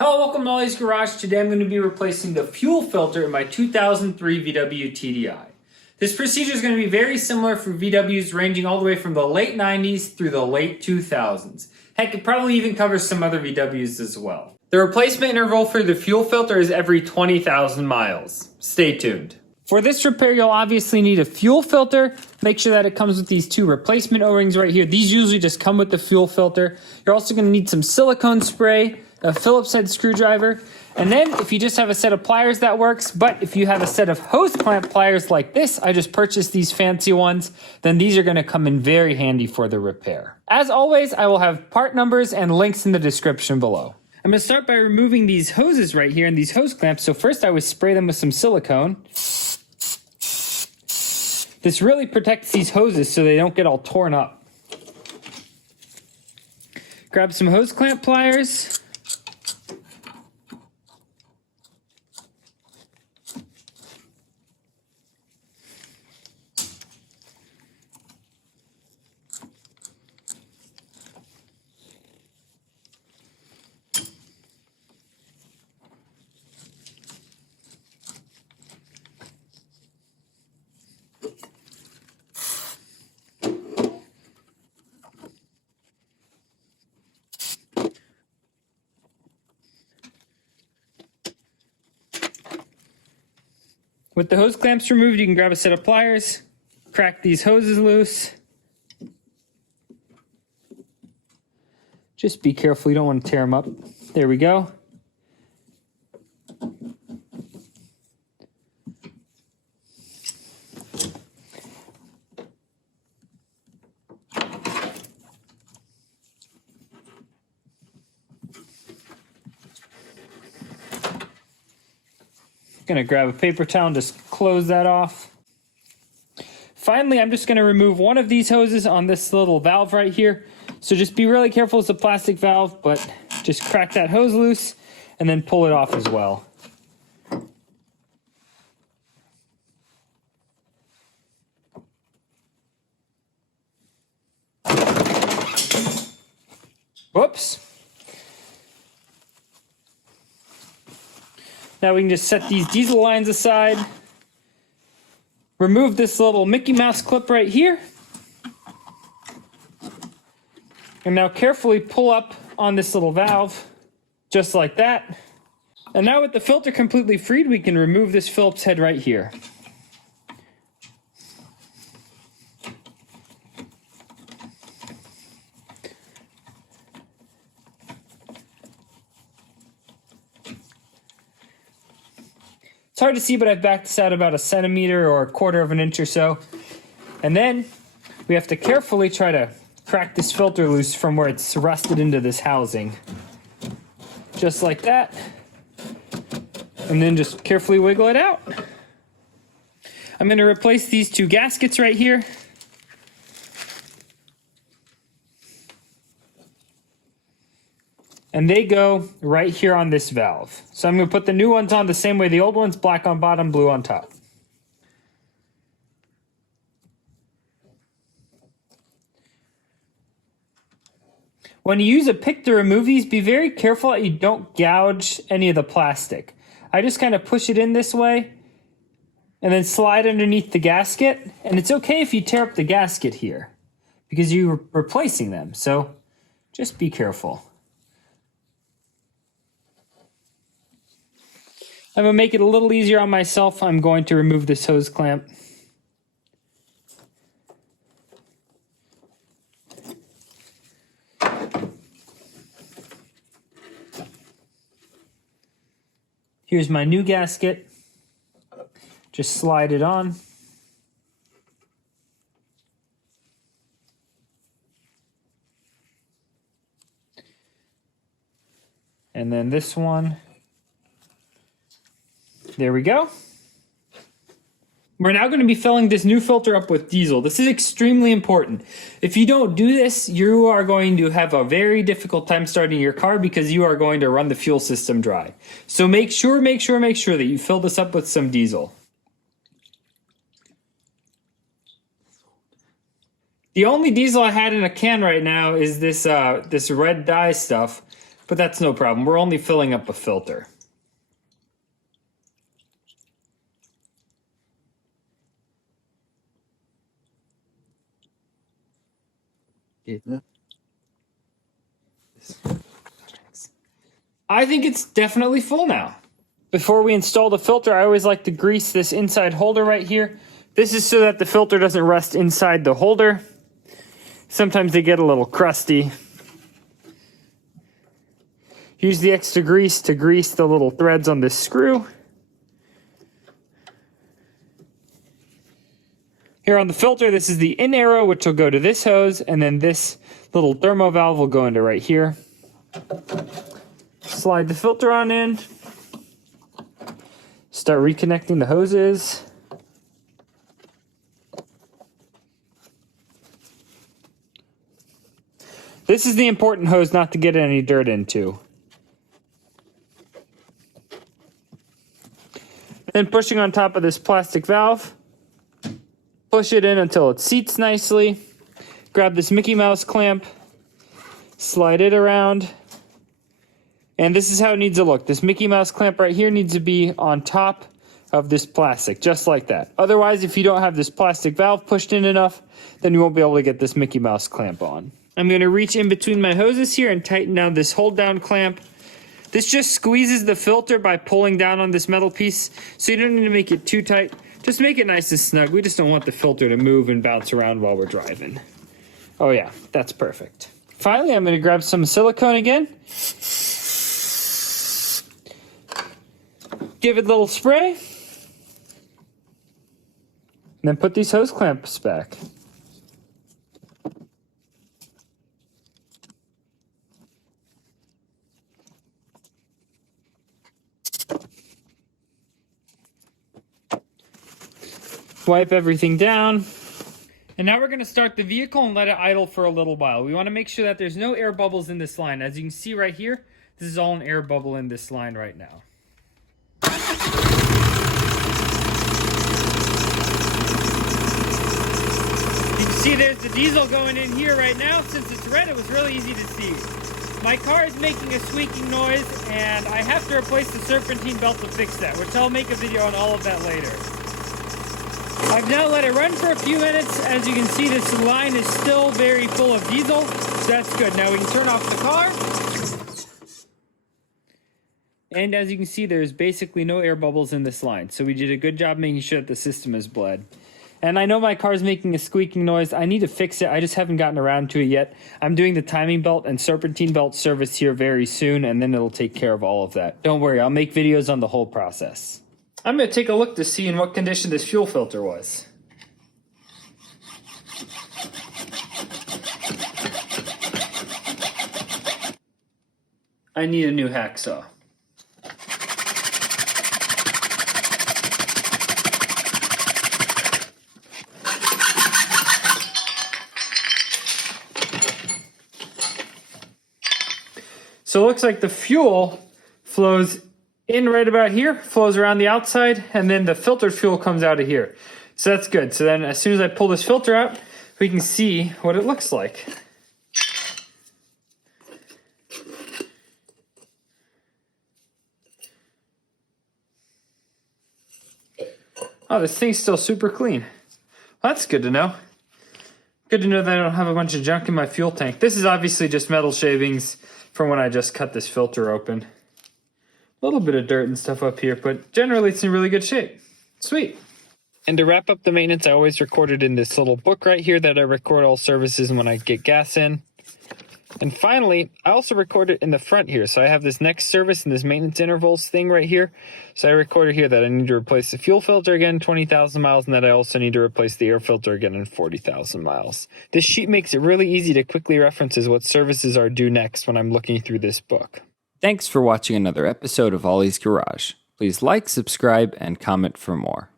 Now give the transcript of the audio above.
Hello, welcome to Ollie's Garage. Today I'm going to be replacing the fuel filter in my 2003 VW TDI. This procedure is going to be very similar for VWs ranging all the way from the late 90s through the late 2000s. Heck, it probably even covers some other VWs as well. The replacement interval for the fuel filter is every 20,000 miles. Stay tuned. For this repair, you'll obviously need a fuel filter. Make sure that it comes with these two replacement O-rings right here. These usually just come with the fuel filter. You're also going to need some silicone spray, a Phillips head screwdriver, and then if you just have a set of pliers, that works. But if you have a set of hose clamp pliers like this, I just purchased these fancy ones, then these are going to come in very handy for the repair. As always, I will have part numbers and links in the description below. I'm going to start by removing these hoses right here and these hose clamps. So first I would spray them with some silicone. This really protects these hoses so they don't get all torn up. Grab some hose clamp pliers. With the hose clamps removed, you can grab a set of pliers, crack these hoses loose. Just be careful, you don't want to tear them up. There we go. Gonna grab a paper towel and just close that off. Finally, I'm just gonna remove one of these hoses on this little valve right here. So just be really careful, it's a plastic valve, but just crack that hose loose and then pull it off as well. Whoops. Now we can just set these diesel lines aside. Remove this little Mickey Mouse clip right here. And now carefully pull up on this little valve, just like that. And now with the filter completely freed, we can remove this Phillips head right here. It's hard to see, but I've backed this out about 1 centimeter or 1/4 of an inch or so. And then we have to carefully try to crack this filter loose from where it's rusted into this housing. Just like that. And then just carefully wiggle it out. I'm going to replace these two gaskets right here. And they go right here on this valve. So I'm going to put the new ones on the same way the old ones, black on bottom, blue on top. When you use a pick to remove these, be very careful that you don't gouge any of the plastic. I just kind of push it in this way and then slide underneath the gasket. And it's okay if you tear up the gasket here because you're replacing them. So just be careful. I'm going to make it a little easier on myself. I'm going to remove this hose clamp. Here's my new gasket. Just slide it on. And then this one. There we go. We're now going to be filling this new filter up with diesel. This is extremely important. If you don't do this, you are going to have a very difficult time starting your car because you are going to run the fuel system dry. So make sure that you fill this up with some diesel. The only diesel I had in a can right now is this red dye stuff. but that's no problem. We're only filling up a filter. Yeah. I think it's definitely full now. Before we install the filter, I always like to grease this inside holder right here. This is so that the filter doesn't rust inside the holder. Sometimes they get a little crusty. Use the extra grease to grease the little threads on this screw. Here on the filter, this is the in arrow, which will go to this hose, and then this little thermo valve will go into right here. Slide the filter on in. Start reconnecting the hoses. This is the important hose not to get any dirt into. Then pushing on top of this plastic valve. Push it in until it seats nicely. Grab this Mickey Mouse clamp. Slide it around. And this is how it needs to look. This Mickey Mouse clamp right here needs to be on top of this plastic, just like that. Otherwise, if you don't have this plastic valve pushed in enough, then you won't be able to get this Mickey Mouse clamp on. I'm going to reach in between my hoses here and tighten down this hold down clamp. This just squeezes the filter by pulling down on this metal piece, so you don't need to make it too tight. Just make it nice and snug. We just don't want the filter to move and bounce around while we're driving. Oh yeah, that's perfect. Finally, I'm going to grab some silicone again. Give it a little spray. And then put these hose clamps back. Wipe everything down. And now we're going to start the vehicle and let it idle for a little while. We want to make sure that there's no air bubbles in this line. As you can see right here, this is all an air bubble in this line right now. You can see there's the diesel going in here right now. Since it's red, it was really easy to see. My car is making a squeaking noise, and I have to replace the serpentine belt to fix that, which I'll make a video on all of that later. I've now let it run for a few minutes. As you can see, this line is still very full of diesel, so that's good. Now we can turn off the car. And as you can see, there's basically no air bubbles in this line, so we did a good job making sure that the system is bled. And I know my car's making a squeaking noise. I need to fix it. I just haven't gotten around to it yet. I'm doing the timing belt and serpentine belt service here very soon, and then it'll take care of all of that. Don't worry, I'll make videos on the whole process. I'm going to take a look to see in what condition this fuel filter was. I need a new hacksaw. So it looks like the fuel flows in right about here, flows around the outside, and then the filtered fuel comes out of here. So that's good. So then as soon as I pull this filter out, we can see what it looks like. Oh, this thing's still super clean. Well, that's good to know. Good to know that I don't have a bunch of junk in my fuel tank. This is obviously just metal shavings from when I just cut this filter open. A little bit of dirt and stuff up here, but generally it's in really good shape. Sweet. And to wrap up the maintenance, I always record it in this little book right here that I record all services when I get gas in. And finally, I also record it in the front here. So I have this next service and this maintenance intervals thing right here. So I recorded here that I need to replace the fuel filter again 20,000 miles, and that I also need to replace the air filter again in 40,000 miles. This sheet makes it really easy to quickly references what services are due next when I'm looking through this book. Thanks for watching another episode of Ollie's Garage. Please like, subscribe, and comment for more.